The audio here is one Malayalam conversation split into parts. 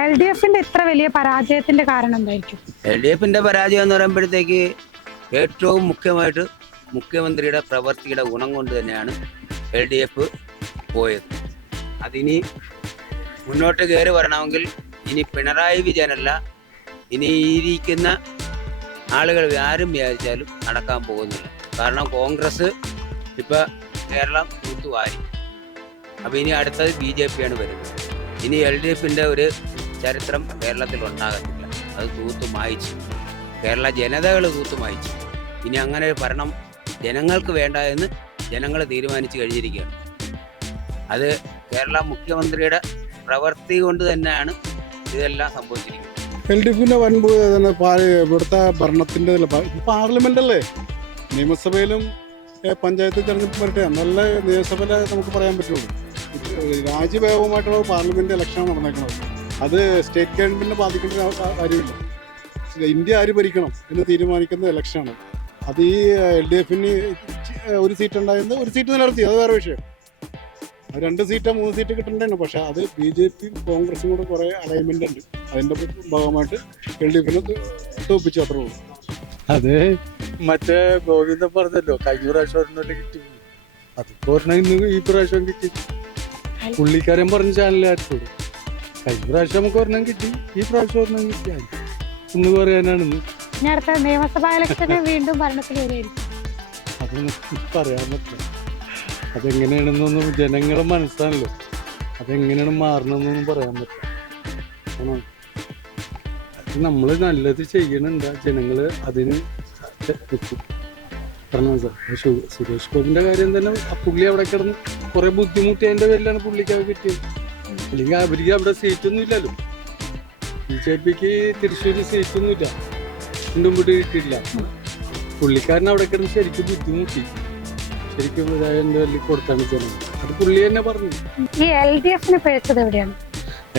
എൽ ഡി എഫിന്റെ ഇത്ര വലിയ പരാജയത്തിന്റെ കാരണം എന്തായിരിക്കും? എൽ ഡി എഫിന്റെ പരാജയം എന്ന് പറയുമ്പോഴത്തേക്ക് ഏറ്റവും മുഖ്യമായിട്ട് മുഖ്യമന്ത്രിയുടെ പ്രവൃത്തിയുടെ ഗുണം കൊണ്ട് തന്നെയാണ് എൽ ഡി എഫ് പോയത്. അതിനി മുന്നോട്ട് കയറി വരണമെങ്കിൽ ഇനി പിണറായി വിജയനല്ല, ഇനി ഇരിക്കുന്ന ആളുകൾ ആരും വിചാരിച്ചാലും നടക്കാൻ പോകുന്നില്ല. കാരണം കോൺഗ്രസ് ഇപ്പം കേരളം തൂത്തുവാരി. അപ്പോൾ ഇനി അടുത്തത് BJP ആണ് വരുന്നത്. ഇനി എൽ ഡി എഫിൻ്റെ ഒരു ചരിത്രം കേരളത്തിൽ ഉണ്ടാകത്തില്ല. അത് തൂത്തു മായിച്ചു, കേരള ജനതകൾ തൂത്തു മായിച്ചു. ഇനി അങ്ങനെ ഒരു ഭരണം ജനങ്ങൾക്ക് വേണ്ട എന്ന് ജനങ്ങൾ തീരുമാനിച്ചു കഴിഞ്ഞിരിക്കുകയാണ്. അത് കേരള മുഖ്യമന്ത്രിയുടെ പ്രവൃത്തി കൊണ്ട് തന്നെയാണ് ഇതെല്ലാം സംഭവിച്ചിരിക്കുന്നത്. എൽ ഡി എഫിൻ്റെ വൻപ് ഇവിടുത്തെ ഭരണത്തിൻ്റെ പാർലമെൻ്റ് അല്ലേ, നിയമസഭയിലും പഞ്ചായത്ത് തെരഞ്ഞെടുപ്പ് വരട്ടെ, നല്ല നിയമസഭയിലെ നമുക്ക് പറയാൻ പറ്റുള്ളൂ. രാജ്യവ്യാപകമായിട്ടുള്ള പാർലമെൻറ്റ് ഇലക്ഷനാണ് നടന്നേക്കുന്നത്. അത് സ്റ്റേറ്റ് ഗവൺമെൻറ്റിനെ ബാധിക്കേണ്ട കാര്യമില്ല. ഇന്ത്യ ആര് ഭരിക്കണം എന്ന് തീരുമാനിക്കുന്ന ഇലക്ഷനാണ്. അത് ഈ എൽ ഡി എഫിന് ഒരു സീറ്റ് ഉണ്ടായിരുന്നു, ഒരു സീറ്റ് നിലനിർത്തി, അത് വേറെ വിഷയം. 2 സീറ്റോ 3 സീറ്റ് കിട്ടേണ്ടതാണ്. പക്ഷേ അത് BJP കോൺഗ്രസും കൂടെ കുറേ അലൈൻമെൻ്റ് ഉണ്ട്. അതിൻ്റെ ഭാഗമായിട്ട് എൽ ഡി എഫിനെ തോപ്പിച്ചു, അത്രേ ഉള്ളൂ. അത് മറ്റേ ഗോവിന്ദൻ പറഞ്ഞല്ലോ, കഴിഞ്ഞ പ്രാവശ്യം ഒരെണ്ണം കിട്ടി, അതിപ്പോൾ ഒരെണ്ണം ഈ പ്രാവശ്യം കിട്ടി. പുള്ളിക്കാരൻ പറഞ്ഞ ചാനലായിട്ടോട് കഴിഞ്ഞ പ്രാവശ്യം നമുക്ക് ഒരെണ്ണം കിട്ടി, ഈ പ്രാവശ്യം ഒരെണ്ണം കിട്ടി. എന്ന് പറയാനാണെന്ന് അടുത്ത നിയമസഭാ ഇലക്ഷന് വീണ്ടും ഭരണത്തിൽ വരികയായിരിക്കും. അതൊന്നും പറയാൻ പറ്റില്ല. അതെങ്ങനെയാണെന്നൊന്നും ജനങ്ങളെ മനസ്സാണല്ലോ, അതെങ്ങനെയാണ് മാറണമെന്നൊന്നും പറയാൻ പറ്റില്ല. അത് നമ്മൾ നല്ലത് ചെയ്യണുണ്ട, ജനങ്ങൾ അതിന് നിൽക്കും. കാരണം സുരേഷ് ഗോപിൻ്റെ കാര്യം തന്നെ, പുള്ളി അവിടെ കിടന്ന് കുറേ ബുദ്ധിമുട്ടി, അതിൻ്റെ പേരിലാണ് പുള്ളിക്ക് അത് കിട്ടിയത്. അല്ലെങ്കിൽ അവർക്ക് അവിടെ സീറ്റൊന്നും ഇല്ലല്ലോ. BJPക്ക് തൃശ്ശൂർ സീറ്റൊന്നുമില്ല, രണ്ടും വീട് കിട്ടിയില്ല. പുള്ളിക്കാരൻ അവിടെ കിടന്ന് ശരിക്കും ബുദ്ധിമുട്ടി, ശരിക്കും എൻ്റെ വലിയ കൊടുത്താണ് ജനം. അത് പുള്ളി തന്നെ പറഞ്ഞു. ഈ എൽ ഡി എഫിന് പിഴച്ചത് എവിടെയാണ്?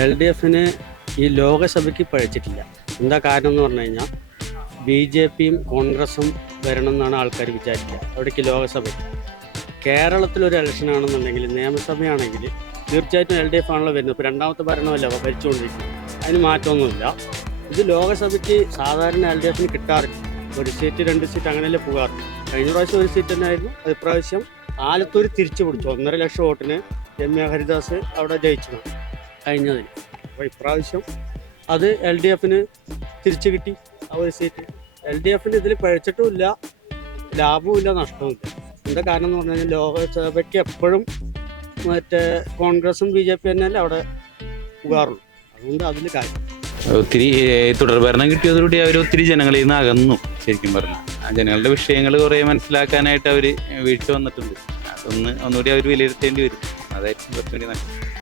എൽ ഡി എഫിന് ഈ ലോകസഭയ്ക്ക് പഴിച്ചിട്ടില്ല. എന്താ കാരണം എന്ന് പറഞ്ഞു കഴിഞ്ഞാൽ BJPയും കോൺഗ്രസും വരണം എന്നാണ് ആൾക്കാർ വിചാരിക്കുക. അവിടേക്ക് ലോകസഭയ്ക്ക്. കേരളത്തിലൊരു ഇലക്ഷൻ ആണെന്നുണ്ടെങ്കിൽ, നിയമസഭയാണെങ്കിൽ തീർച്ചയായിട്ടും എൽ ഡി എഫ് ആണല്ലോ വരുന്നത്. ഇപ്പോൾ രണ്ടാമത്തെ ഭരണമല്ല ഭരിച്ചുകൊണ്ടിരിക്കുന്നത്, അതിന് മാറ്റമൊന്നുമില്ല. ഇത് ലോകസഭയ്ക്ക് സാധാരണ എൽ ഡി എഫിന് കിട്ടാറില്ല. 1 സീറ്റ് 2 സീറ്റ് അങ്ങനെയല്ലേ പോകാറ്. കഴിഞ്ഞ പ്രാവശ്യം 1 സീറ്റ് തന്നെ ആയിരുന്നു. അത് ഇപ്രാവശ്യം ആലത്തൂർ തിരിച്ചു പിടിച്ചു. 1.5 ലക്ഷം വോട്ടിന് രമ്യ ഹരിദാസ് അവിടെ ജയിച്ചു കഴിഞ്ഞതിന്. അപ്പോൾ ഇപ്രാവശ്യം അത് എൽ ഡി എഫിന് തിരിച്ചു കിട്ടി ആ 1 സീറ്റ്. എൽ ഡി എഫിന് ഇതിൽ പഴിച്ചിട്ടുമില്ല, ലാഭവുമില്ല, നഷ്ടവുമില്ല. എന്താ കാരണം എന്ന് പറഞ്ഞു കഴിഞ്ഞാൽ ലോകസഭയ്ക്ക് എപ്പോഴും മറ്റേ കോൺഗ്രസും BJP തന്നെയല്ലേ അവിടെ പോകാറുള്ളൂ. അതുകൊണ്ട് അതിൽ കാര്യം ഒത്തിരി തുടർഭരണം കിട്ടിയതോടുകൂടി അവർ ഒത്തിരി ജനങ്ങളിൽ നിന്ന് അകന്നു. ശരിക്കും പറഞ്ഞു ആ ജനങ്ങളുടെ വിഷയങ്ങൾ കുറേ മനസ്സിലാക്കാനായിട്ട് അവർ വീഴ്ച വന്നിട്ടുണ്ട്. ഒന്നുകൂടി അവർ വിലയിരുത്തേണ്ടി വരും. അതായിരിക്കും കുറച്ചുകൂടി നല്ലത്.